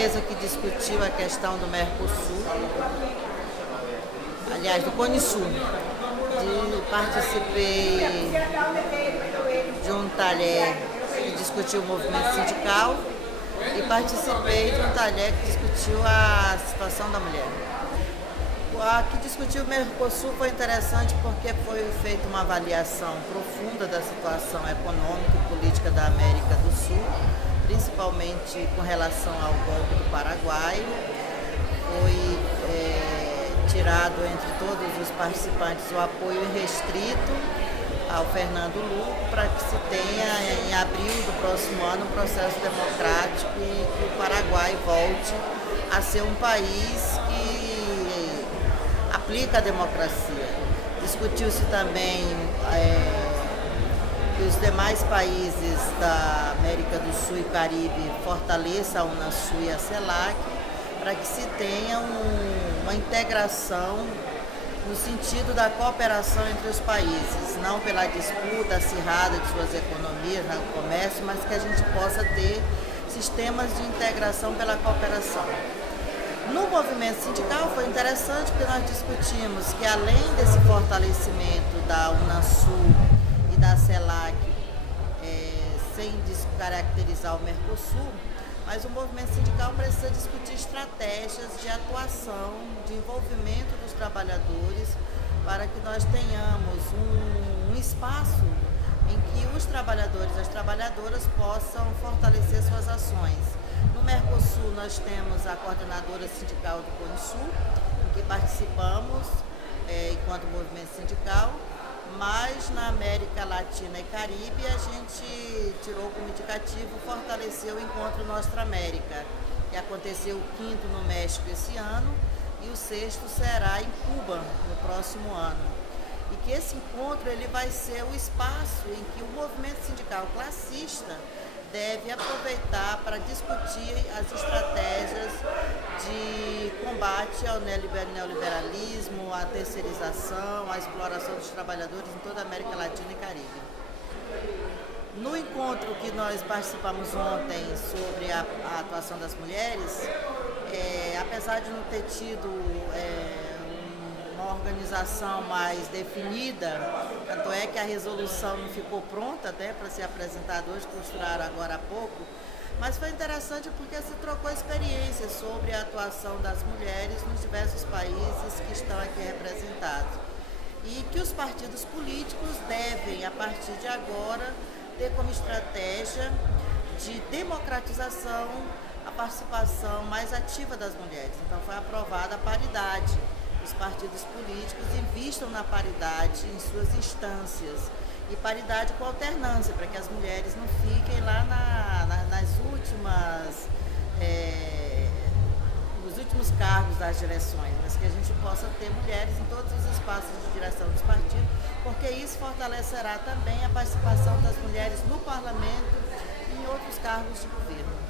mesa que discutiu a questão do Mercosul, aliás, do Cone Sul. Participei de um talher que discutiu o movimento sindical e participei de um talher que discutiu a situação da mulher. A que discutiu o Mercosul foi interessante porque foi feita uma avaliação profunda da situação econômica e política da América do Sul, principalmente com relação ao golpe do Paraguai. Foi tirado entre todos os participantes o apoio irrestrito ao Fernando Lugo para que se tenha em abril do próximo ano um processo democrático e que o Paraguai volte a ser um país que aplica a democracia. Discutiu-se também que os demais países da América do Sul e Caribe fortaleçam a Unasul e a CELAC para que se tenha uma integração no sentido da cooperação entre os países, não pela disputa acirrada de suas economias no comércio, mas que a gente possa ter sistemas de integração pela cooperação. No movimento sindical foi interessante porque nós discutimos que além desse fortalecimento da Unasul e da CELAC, sem descaracterizar o Mercosul, mas o movimento sindical precisa discutir estratégias de atuação, de envolvimento dos trabalhadores, para que nós tenhamos um espaço em que os trabalhadores e as trabalhadoras possam fortalecer suas ações. No Mercosul nós temos a coordenadora sindical do Cone Sul, em que participamos enquanto movimento sindical, mas na América Latina e Caribe a gente tirou como indicativo fortalecer o encontro Nostra América, que aconteceu o 5º no México esse ano e o 6º será em Cuba no próximo ano. E que esse encontro ele vai ser o espaço em que o movimento sindical classista deve aproveitar para discutir as estratégias de combate ao neoliberalismo, à terceirização, à exploração dos trabalhadores em toda a América Latina e Caribe. No encontro que nós participamos ontem sobre a atuação das mulheres, apesar de não ter tido uma organização mais definida, tanto é que a resolução não ficou pronta até para ser apresentada hoje, costuraram agora há pouco, mas foi interessante porque se trocou experiências sobre a atuação das mulheres nos diversos países que estão aqui representados. E que os partidos políticos devem, a partir de agora, ter como estratégia de democratização a participação mais ativa das mulheres. Então foi aprovada a paridade. Os partidos políticos invistam na paridade em suas instâncias e paridade com alternância, para que as mulheres não fiquem lá nas últimas, nos últimos cargos das direções, mas que a gente possa ter mulheres em todos os espaços de direção dos partidos, porque isso fortalecerá também a participação das mulheres no parlamento e em outros cargos de governo.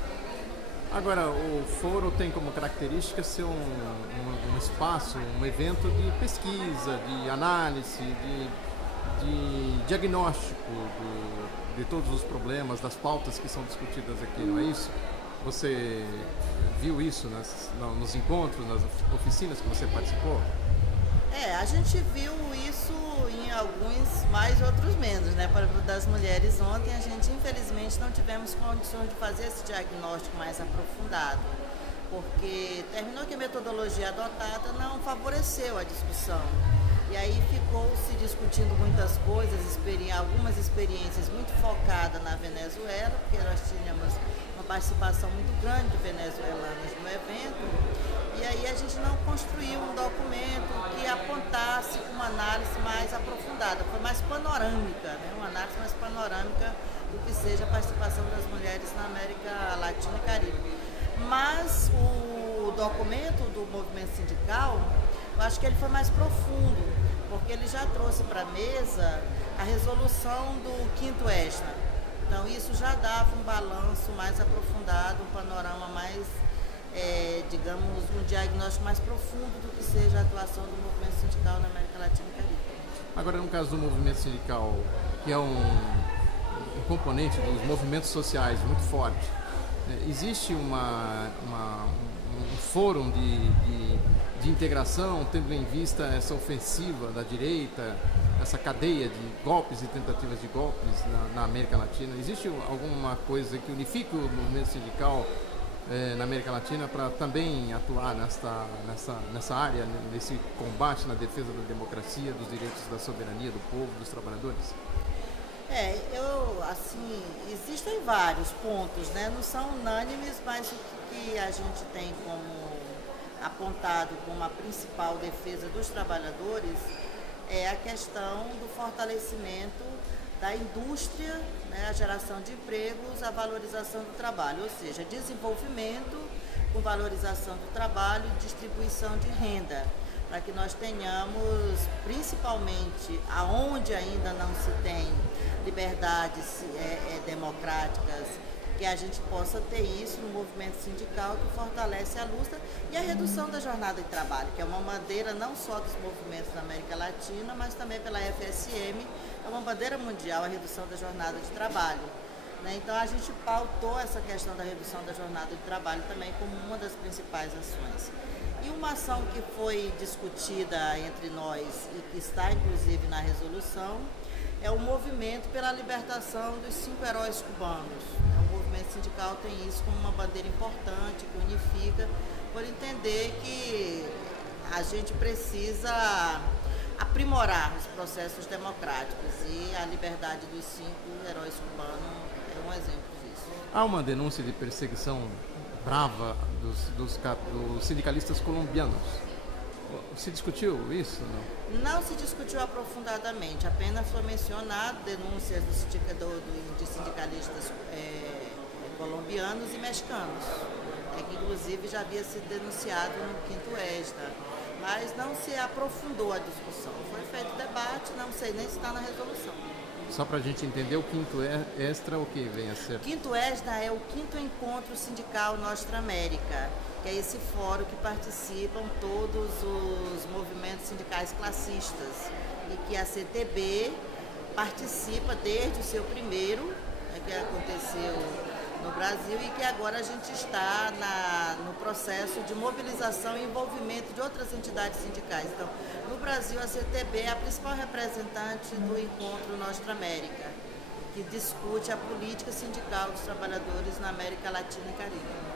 Agora, o fórum tem como característica ser um espaço, um evento de pesquisa, de análise, de diagnóstico de todos os problemas, das pautas que são discutidas aqui, não é isso? Você viu isso nos encontros, nas oficinas que você participou? A gente viu isso em alguns mais, outros menos, né? Para o das mulheres ontem, a gente infelizmente não tivemos condições de fazer esse diagnóstico mais aprofundado, porque terminou que a metodologia adotada não favoreceu a discussão. E aí ficou se discutindo muitas coisas, algumas experiências muito focadas na Venezuela, porque nós tínhamos uma participação muito grande de venezuelanos no evento, e aí a gente não construiu um documento que apontasse uma análise mais aprofundada, foi mais panorâmica, né? Uma análise mais panorâmica do que seja a participação das mulheres na América Latina e Caribe. Mas o documento do movimento sindical, eu acho que ele foi mais profundo, porque ele já trouxe para a mesa a resolução do 5º ESNA. Então isso já dava um balanço mais aprofundado, um panorama mais, digamos, um diagnóstico mais profundo do que seja a atuação do movimento sindical na América Latina e Caribe. Agora, no caso do movimento sindical, que é um componente dos movimentos sociais muito forte, existe um fórum de integração, tendo em vista essa ofensiva da direita, essa cadeia de golpes e tentativas de golpes na América Latina? Existe alguma coisa que unifique o movimento sindical na América Latina para também atuar nessa área, nesse combate na defesa da democracia, dos direitos da soberania do povo, dos trabalhadores? Existem vários pontos, né? Não são unânimes, mas o que a gente tem como apontado como a principal defesa dos trabalhadores é a questão do fortalecimento da indústria, né, a geração de empregos, a valorização do trabalho, ou seja, desenvolvimento com valorização do trabalho e distribuição de renda, para que nós tenhamos, principalmente aonde ainda não se tem liberdades democráticas, que a gente possa ter isso no movimento sindical que fortalece a luta e a redução da jornada de trabalho, que é uma bandeira não só dos movimentos da América Latina, mas também pela FSM, é uma bandeira mundial a redução da jornada de trabalho. Né? Então a gente pautou essa questão da redução da jornada de trabalho também como uma das principais ações. E uma ação que foi discutida entre nós e que está inclusive na resolução é o movimento pela libertação dos 5 heróis cubanos. O movimento sindical tem isso como uma bandeira importante, que unifica, por entender que a gente precisa aprimorar os processos democráticos e a liberdade dos 5 heróis cubanos é um exemplo disso. Há uma denúncia de perseguição brava dos sindicalistas colombianos. Se discutiu isso? Não se discutiu aprofundadamente, apenas foi mencionado denúncias de sindicalistas colombianos e mexicanos, que inclusive já havia sido denunciado no 5º ESTA, mas não se aprofundou a discussão. Foi feito debate, não sei nem se está na resolução. Só para a gente entender, o 5º ESTA, o que vem a ser? O 5º ESTA é o 5º Encontro Sindical Nostra América, que é esse fórum que participam todos os movimentos sindicais classistas e que a CTB participa desde o seu primeiro, que aconteceu no Brasil, e que agora a gente está no processo de mobilização e envolvimento de outras entidades sindicais. Então, no Brasil, a CTB é a principal representante do Encontro Nostra América, que discute a política sindical dos trabalhadores na América Latina e Caribe.